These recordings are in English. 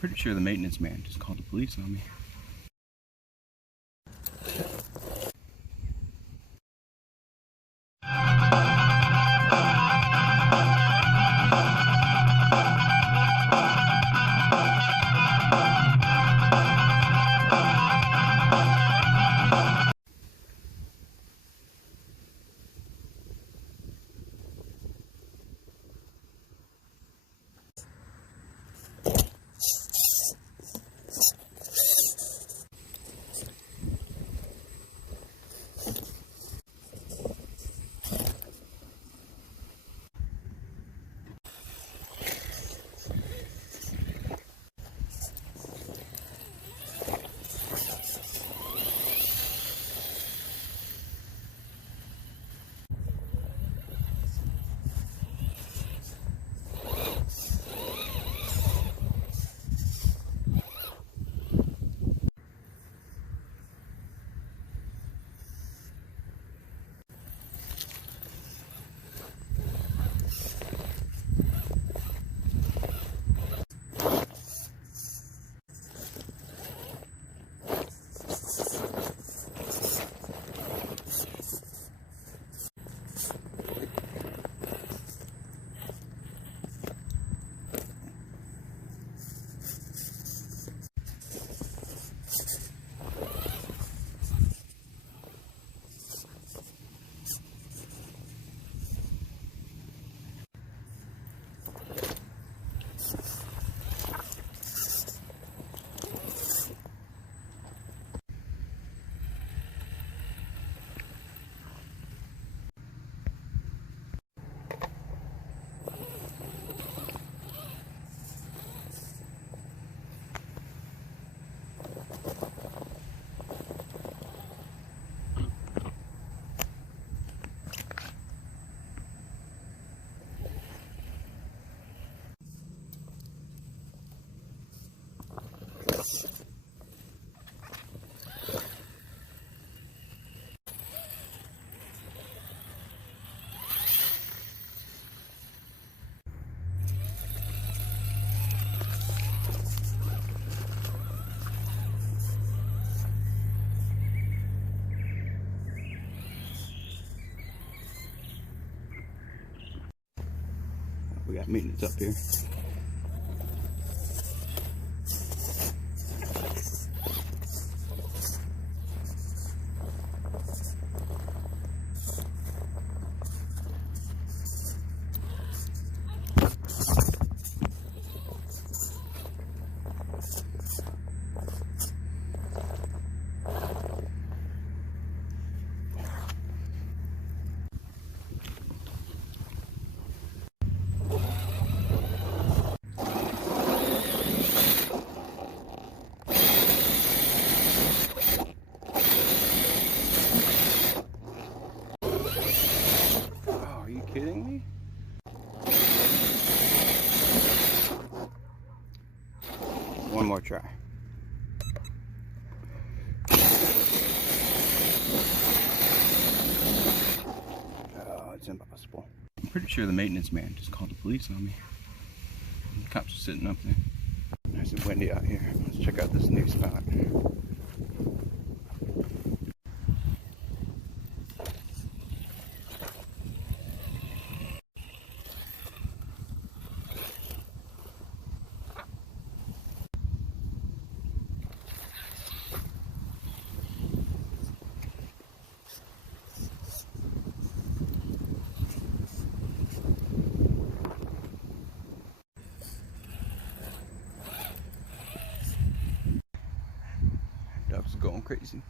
Pretty sure the maintenance man just called the police on me. We got maintenance up here. Kidding me? One more try. Oh, it's impossible. I'm pretty sure the maintenance man just called the police on me. The cops are sitting up there. Nice and windy out here. Let's check out this new spot. Ducks going crazy.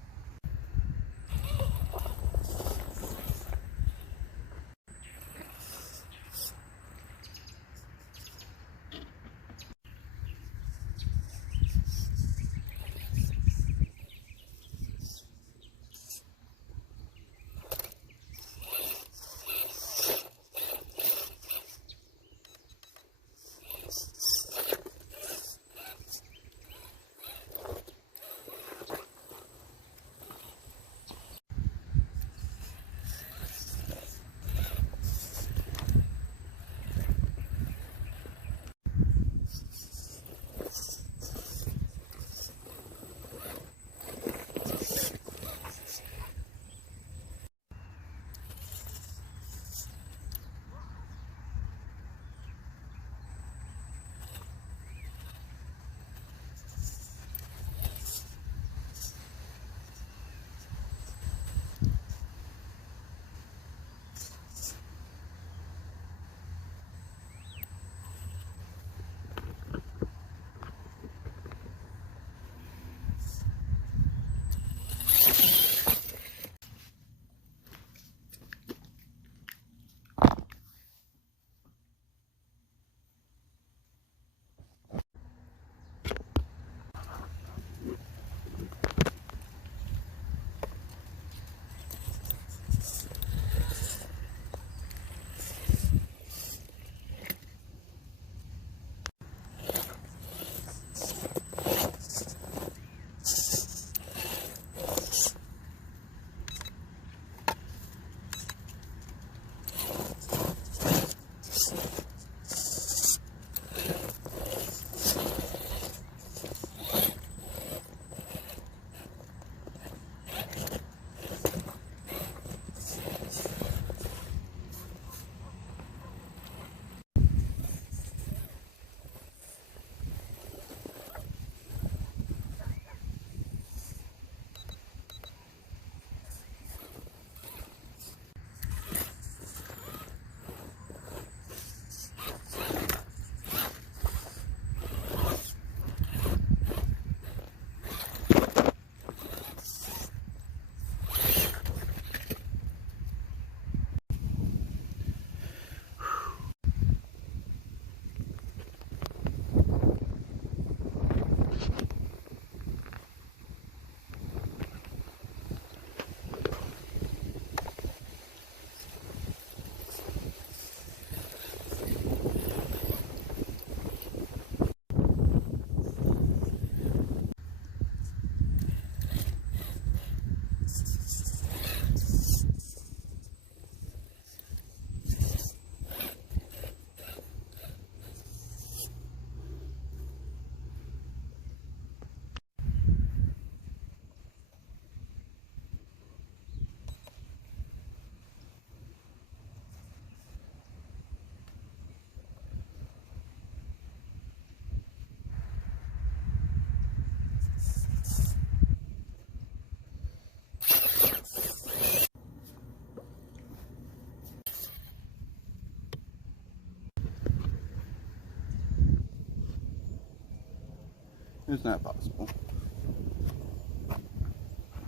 It's not possible.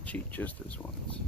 Cheat just this once.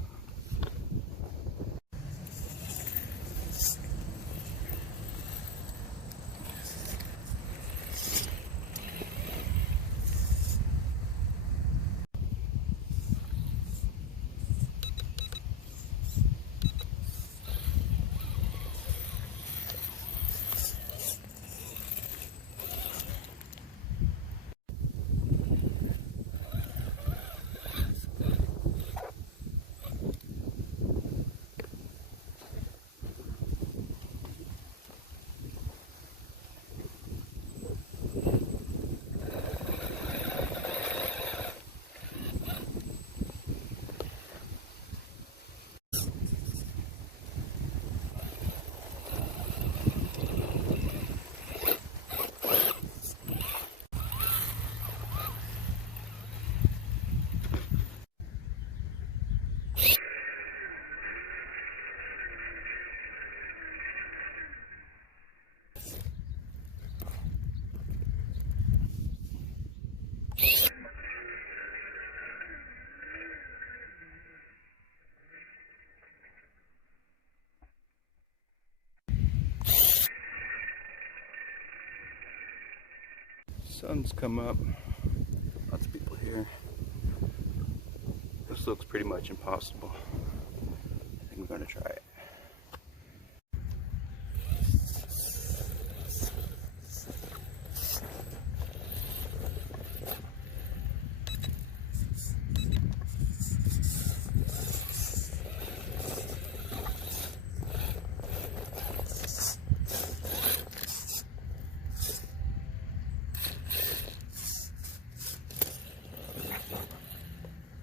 Sun's come up. Lots of people here. This looks pretty much impossible. I think we're gonna try it.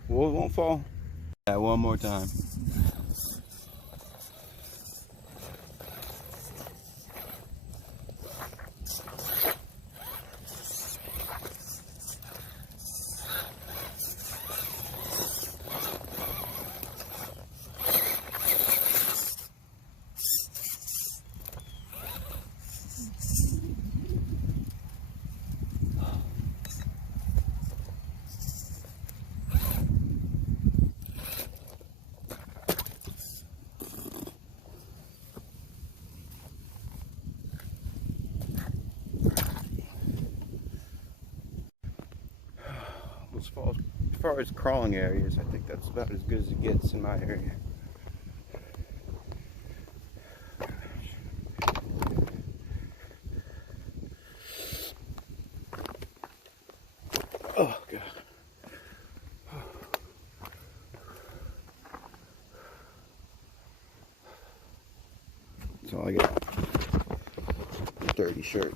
Well, it won't fall. Yeah, one more time. As far as crawling areas, I think that's about as good as it gets in my area. Oh God. That's all I got. Dirty shirt.